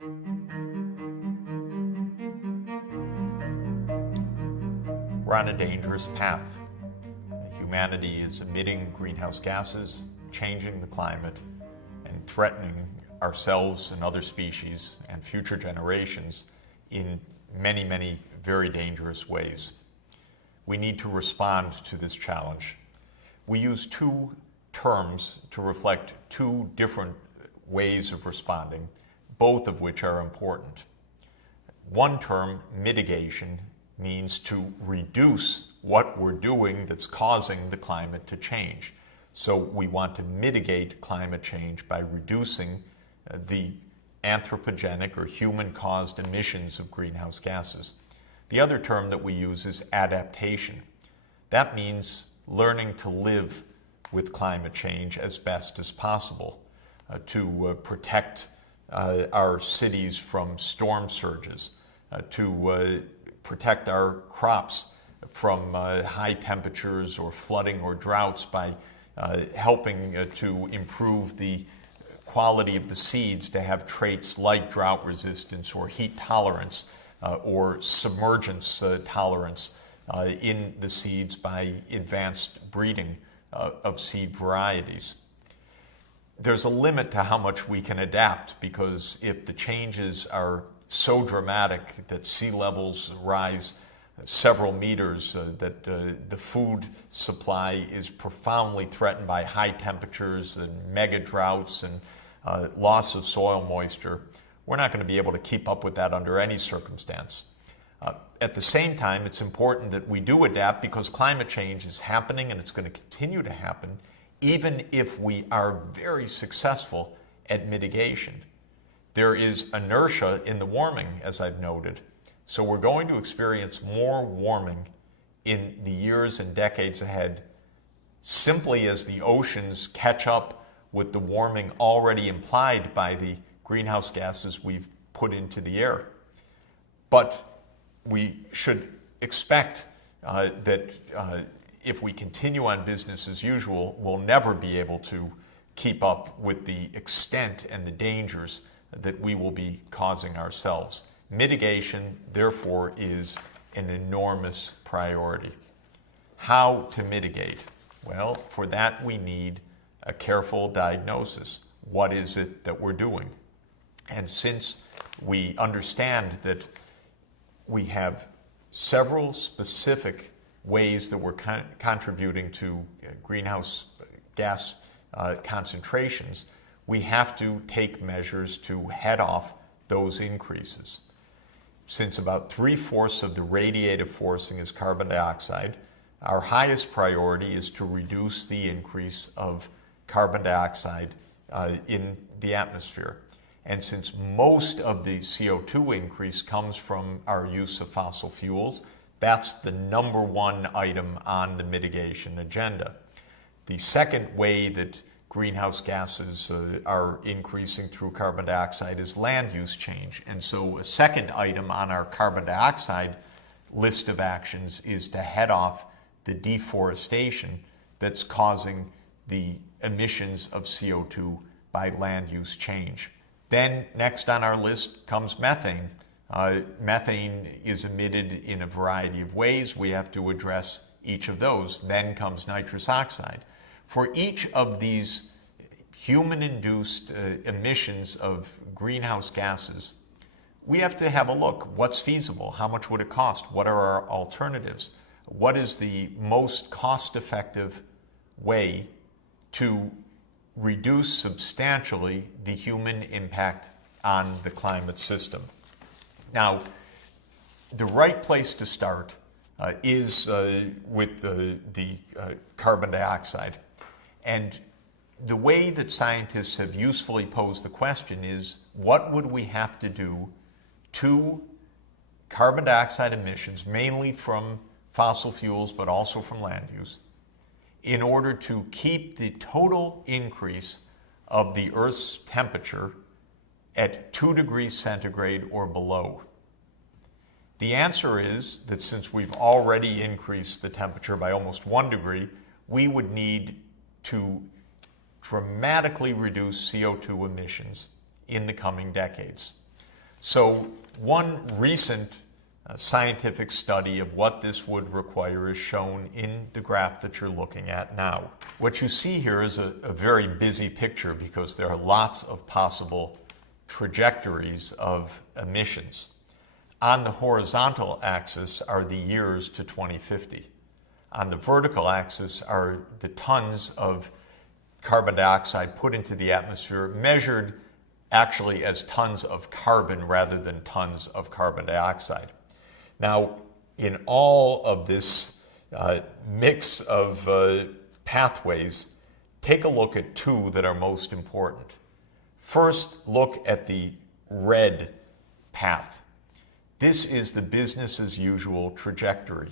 We're on a dangerous path. Humanity is emitting greenhouse gases, changing the climate, and threatening ourselves and other species and future generations in many, many very dangerous ways. We need to respond to this challenge. We use two terms to reflect two different ways of responding, both of which are important. One term, mitigation, means to reduce what we're doing that's causing the climate to change. So we want to mitigate climate change by reducing the anthropogenic or human-caused emissions of greenhouse gases. The other term that we use is adaptation. That means learning to live with climate change as best as possible, to protect our cities from storm surges, to protect our crops from high temperatures or flooding or droughts by helping to improve the quality of the seeds to have traits like drought resistance or heat tolerance or submergence tolerance in the seeds by advanced breeding of seed varieties. There's a limit to how much we can adapt, because if the changes are so dramatic that sea levels rise several meters, that the food supply is profoundly threatened by high temperatures and mega droughts and loss of soil moisture, we're not going to be able to keep up with that under any circumstance. At the same time, it's important that we do adapt, because climate change is happening and it's going to continue to happen, even if we are very successful at mitigation. There is inertia in the warming, as I've noted. So we're going to experience more warming in the years and decades ahead, simply as the oceans catch up with the warming already implied by the greenhouse gases we've put into the air. But we should expect that if we continue on business as usual, we'll never be able to keep up with the extent and the dangers that we will be causing ourselves. Mitigation, therefore, is an enormous priority. How to mitigate? Well, for that we need a careful diagnosis. What is it that we're doing? And since we understand that we have several specific ways that we're contributing to greenhouse gas concentrations, we have to take measures to head off those increases. Since about 3/4 of the radiative forcing is carbon dioxide, our highest priority is to reduce the increase of carbon dioxide in the atmosphere. And since most of the CO2 increase comes from our use of fossil fuels, that's the number one item on the mitigation agenda. The second way that greenhouse gases are increasing through carbon dioxide is land use change. And so a second item on our carbon dioxide list of actions is to head off the deforestation that's causing the emissions of CO2 by land use change. Then next on our list comes methane. Methane is emitted in a variety of ways. We have to address each of those. Then comes nitrous oxide. For each of these human-induced emissions of greenhouse gases, we have to have a look. What's feasible? How much would it cost? What are our alternatives? What is the most cost-effective way to reduce substantially the human impact on the climate system? Now, the right place to start is with the carbon dioxide. And the way that scientists have usefully posed the question is, what would we have to do to carbon dioxide emissions, mainly from fossil fuels, but also from land use, in order to keep the total increase of the Earth's temperature at 2 degrees centigrade or below? The answer is that since we've already increased the temperature by almost 1 degree, we would need to dramatically reduce CO2 emissions in the coming decades. So one recent scientific study of what this would require is shown in the graph that you're looking at now. What you see here is a very busy picture because there are lots of possible trajectories of emissions. On the horizontal axis are the years to 2050. On the vertical axis are the tons of carbon dioxide put into the atmosphere, measured actually as tons of carbon rather than tons of carbon dioxide. Now, in all of this mix of pathways, take a look at two that are most important. First, look at the red path. This is the business as usual trajectory.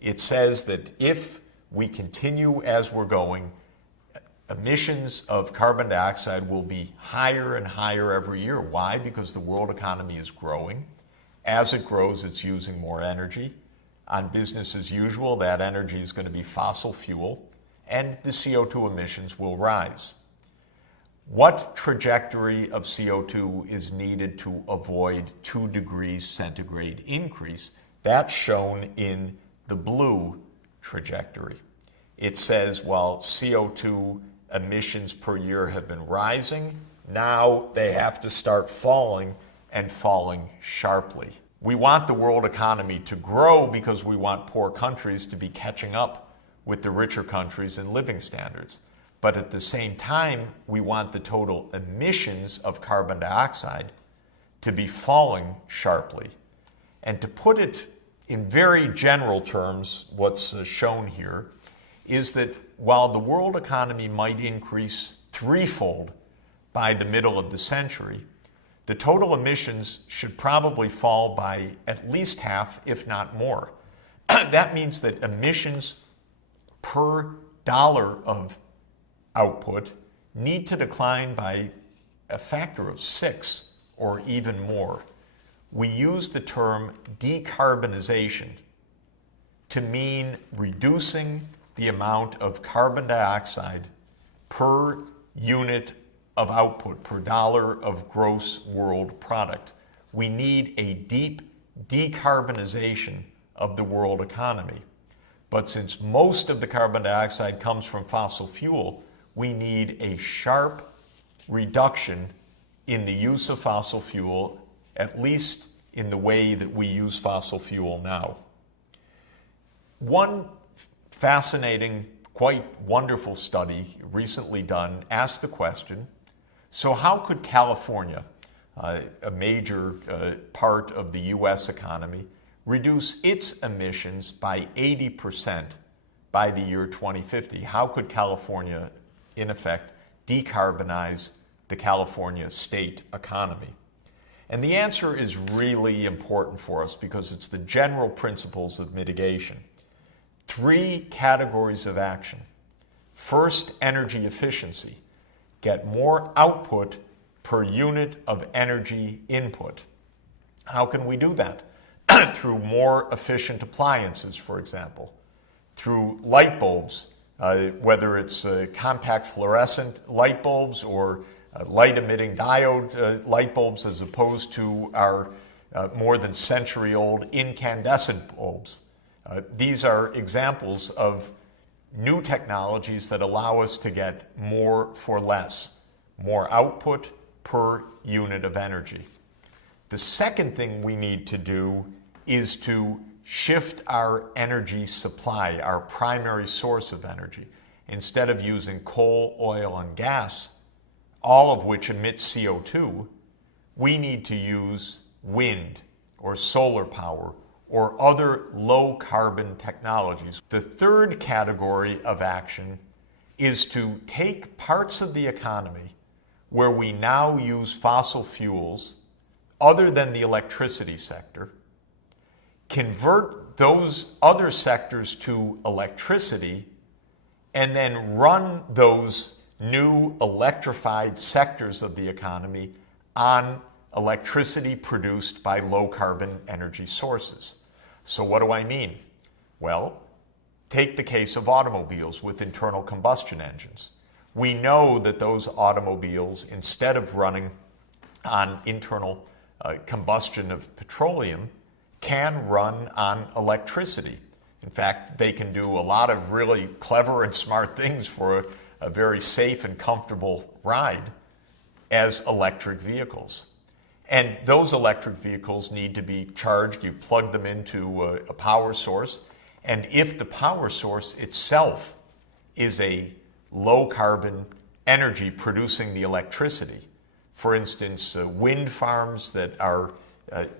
It says that if we continue as we're going, emissions of carbon dioxide will be higher and higher every year. Why? Because the world economy is growing. As it grows, it's using more energy. On business as usual, that energy is going to be fossil fuel, and the CO2 emissions will rise. What trajectory of CO2 is needed to avoid 2 degrees centigrade increase? That's shown in the blue trajectory. It says while CO2 emissions per year have been rising, now they have to start falling, and falling sharply. We want the world economy to grow because we want poor countries to be catching up with the richer countries in living standards. But at the same time, we want the total emissions of carbon dioxide to be falling sharply. And to put it in very general terms, what's shown here is that while the world economy might increase threefold by the middle of the century, the total emissions should probably fall by at least half, if not more. That means that emissions per dollar of output need to decline by a factor of 6 or even more. We use the term decarbonization to mean reducing the amount of carbon dioxide per unit of output, per dollar of gross world product. We need a deep decarbonization of the world economy. But since most of the carbon dioxide comes from fossil fuel, we need a sharp reduction in the use of fossil fuel, at least in the way that we use fossil fuel now. One fascinating, quite wonderful study recently done asked the question, so how could California, a major part of the U.S. economy, reduce its emissions by 80% by the year 2050? How could California, in effect, decarbonize the California state economy? And the answer is really important for us because it's the general principles of mitigation. 3 categories of action. First, energy efficiency. Get more output per unit of energy input. How can we do that? Through more efficient appliances, for example. Through light bulbs, whether it's compact fluorescent light bulbs or light-emitting diode light bulbs as opposed to our more than century-old incandescent bulbs. These are examples of new technologies that allow us to get more for less, more output per unit of energy. The second thing we need to do is to shift our energy supply, our primary source of energy. Instead of using coal, oil, and gas, all of which emit CO2, we need to use wind or solar power or other low-carbon technologies. The third category of action is to take parts of the economy where we now use fossil fuels other than the electricity sector, convert those other sectors to electricity, and then run those new electrified sectors of the economy on electricity produced by low-carbon energy sources. So what do I mean? Well, take the case of automobiles with internal combustion engines. We know that those automobiles, instead of running on internal combustion of petroleum can run on electricity. In fact, they can do a lot of really clever and smart things for a very safe and comfortable ride as electric vehicles. And those electric vehicles need to be charged. You plug them into a power source. And if the power source itself is a low carbon energy producing the electricity, for instance, wind farms that are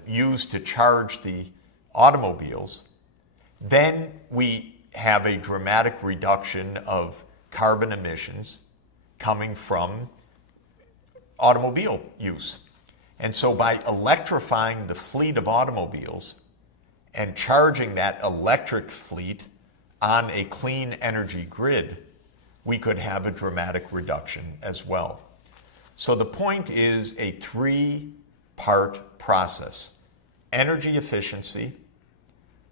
used to charge the automobiles, then we have a dramatic reduction of carbon emissions coming from automobile use. And so by electrifying the fleet of automobiles and charging that electric fleet on a clean energy grid, we could have a dramatic reduction as well. So the point is a three-part process: energy efficiency,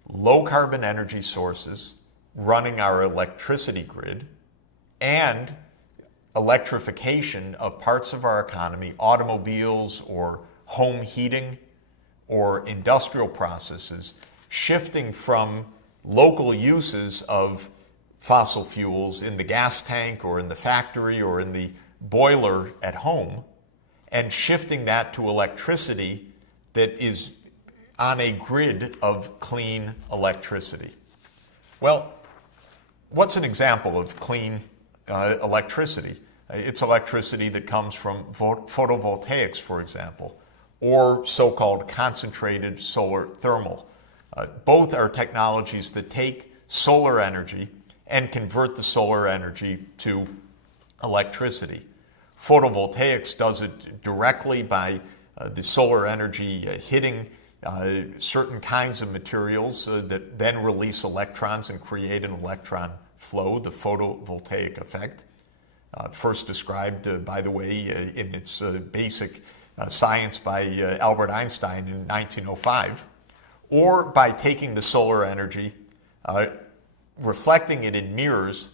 low carbon energy sources running our electricity grid, and electrification of parts of our economy, automobiles or home heating or industrial processes, shifting from local uses of fossil fuels in the gas tank or in the factory or in the boiler at home, and shifting that to electricity that is on a grid of clean electricity. Well, what's an example of clean electricity? It's electricity that comes from photovoltaics, for example, or so-called concentrated solar thermal. Both are technologies that take solar energy and convert the solar energy to electricity. Photovoltaics does it directly by the solar energy hitting certain kinds of materials that then release electrons and create an electron flow, the photovoltaic effect. First described, by the way, in its basic science by Albert Einstein in 1905, or by taking the solar energy, reflecting it in mirrors,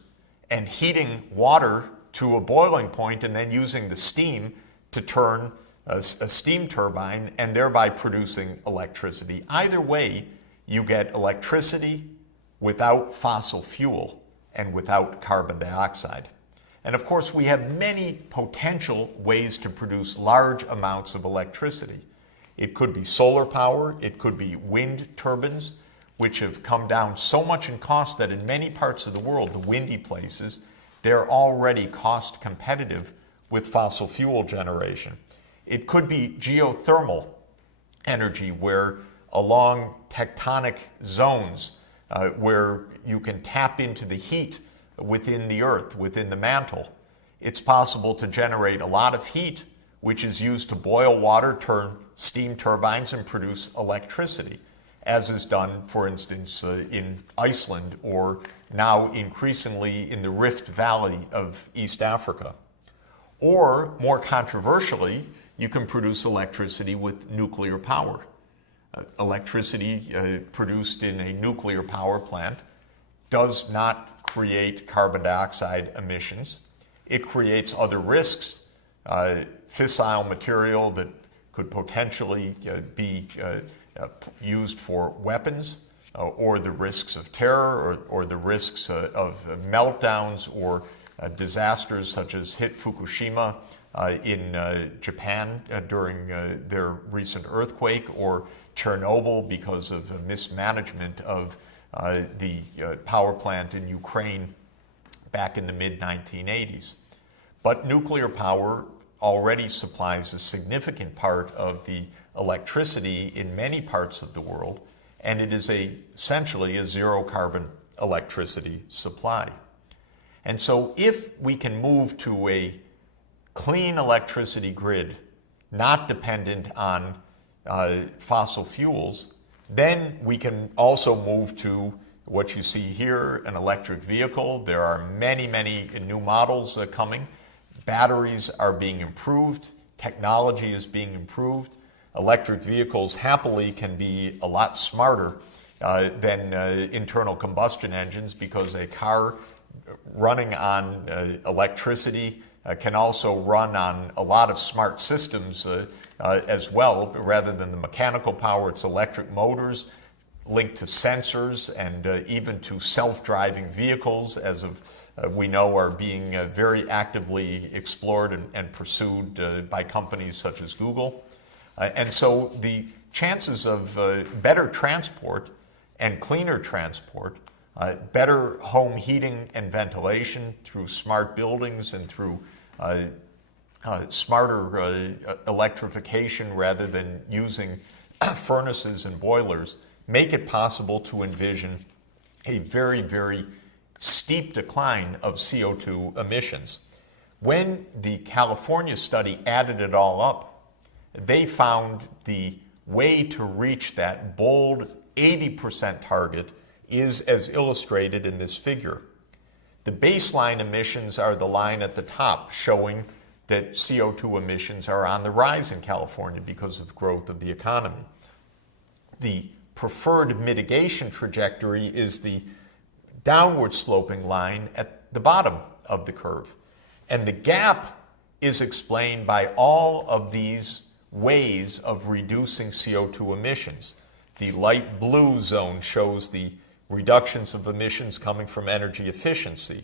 and heating water to a boiling point, and then using the steam to turn a steam turbine and thereby producing electricity. Either way, you get electricity without fossil fuel and without carbon dioxide. And of course, we have many potential ways to produce large amounts of electricity. It could be solar power, it could be wind turbines, which have come down so much in cost that in many parts of the world, the windy places, they're already cost competitive with fossil fuel generation. It could be geothermal energy, where along tectonic zones where you can tap into the heat within the earth, within the mantle, it's possible to generate a lot of heat, which is used to boil water, turn steam turbines, and produce electricity, as is done, for instance, in Iceland, or now increasingly in the Rift Valley of East Africa. Or, more controversially, you can produce electricity with nuclear power. Electricity produced in a nuclear power plant does not create carbon dioxide emissions. It creates other risks, fissile material that could potentially be used for weapons, or the risks of terror, or the risks of meltdowns or disasters such as hit Fukushima in Japan during their recent earthquake, or Chernobyl because of mismanagement of the power plant in Ukraine back in the mid-1980s. But nuclear power already supplies a significant part of the electricity in many parts of the world, and it is essentially a zero-carbon electricity supply. And so if we can move to a clean electricity grid, not dependent on fossil fuels, then we can also move to what you see here, an electric vehicle. There are many, many new models coming. Batteries are being improved. Technology is being improved. Electric vehicles happily can be a lot smarter than internal combustion engines, because a car running on electricity can also run on a lot of smart systems as well. Rather than the mechanical power, it's electric motors linked to sensors and even to self-driving vehicles, as of we know are being very actively explored and pursued by companies such as Google. And so the chances of better transport and cleaner transport, better home heating and ventilation through smart buildings and through smarter electrification rather than using furnaces and boilers, make it possible to envision a very, very steep decline of CO2 emissions. When the California study added it all up, they found the way to reach that bold 80% target is as illustrated in this figure. The baseline emissions are the line at the top, showing that CO2 emissions are on the rise in California because of the growth of the economy. The preferred mitigation trajectory is the downward sloping line at the bottom of the curve. And the gap is explained by all of these ways of reducing CO2 emissions. The light blue zone shows the reductions of emissions coming from energy efficiency.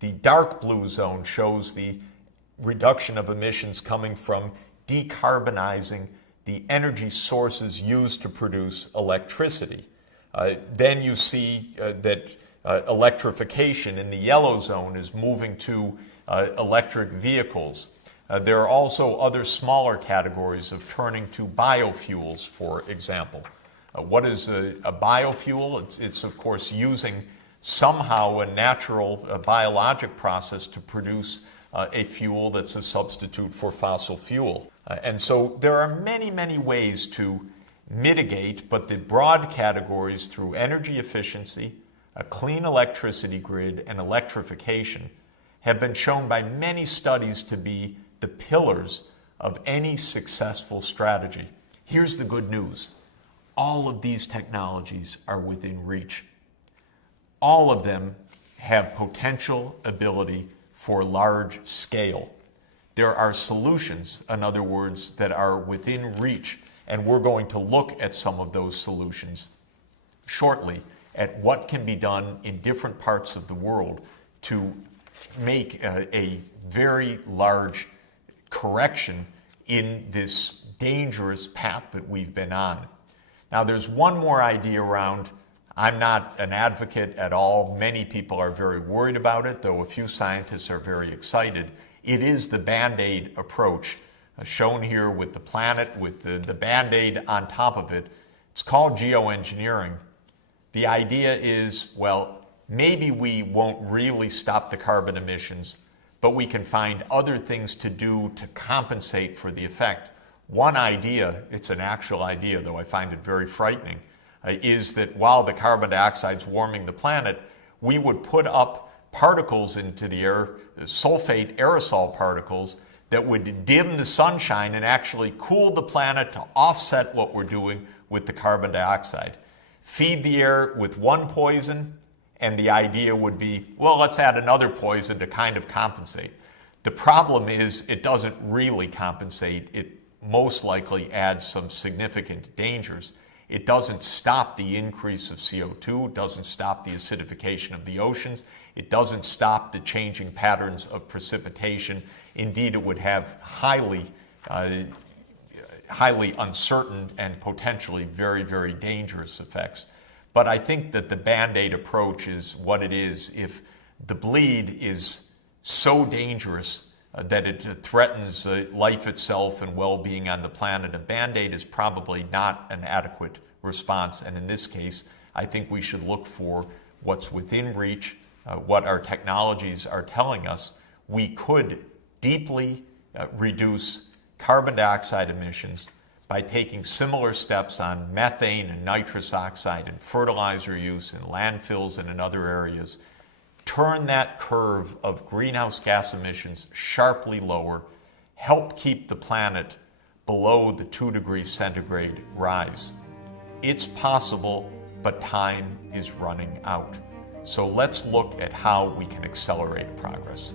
The dark blue zone shows the reduction of emissions coming from decarbonizing the energy sources used to produce electricity. Then you see that electrification in the yellow zone is moving to electric vehicles. There are also other smaller categories of turning to biofuels, for example. What is a biofuel? It's of course using somehow a natural biologic process to produce a fuel that's a substitute for fossil fuel. And so there are many, many ways to mitigate, but the broad categories through energy efficiency, a clean electricity grid, and electrification have been shown by many studies to be the pillars of any successful strategy. Here's the good news. All of these technologies are within reach. All of them have potential ability for large scale. There are solutions, in other words, that are within reach, and we're going to look at some of those solutions shortly, at what can be done in different parts of the world to make a very large correction in this dangerous path that we've been on. Now, there's one more idea around. I'm not an advocate at all. Many people are very worried about it, though a few scientists are very excited. It is the Band-Aid approach, shown here with the planet, with the Band-Aid on top of it. It's called geoengineering. The idea is, well, maybe we won't really stop the carbon emissions, but we can find other things to do to compensate for the effect. One idea, it's an actual idea, though I find it very frightening, is that while the carbon dioxide's warming the planet, we would put up particles into the air, sulfate aerosol particles, that would dim the sunshine and actually cool the planet to offset what we're doing with the carbon dioxide. Feed the air with one poison, and the idea would be, well, let's add another poison to kind of compensate. The problem is it doesn't really compensate. It most likely adds some significant dangers. It doesn't stop the increase of CO2. It doesn't stop the acidification of the oceans. It doesn't stop the changing patterns of precipitation. Indeed, it would have highly uncertain and potentially very, very dangerous effects. But I think that the Band-Aid approach is what it is. If the bleed is so dangerous that it threatens life itself and well-being on the planet, a Band-Aid is probably not an adequate response. And in this case, I think we should look for what's within reach, what our technologies are telling us. We could deeply reduce carbon dioxide emissions by taking similar steps on methane and nitrous oxide and fertilizer use in landfills and in other areas. Turn that curve of greenhouse gas emissions sharply lower, help keep the planet below the 2 degrees centigrade rise. It's possible, but time is running out. So let's look at how we can accelerate progress.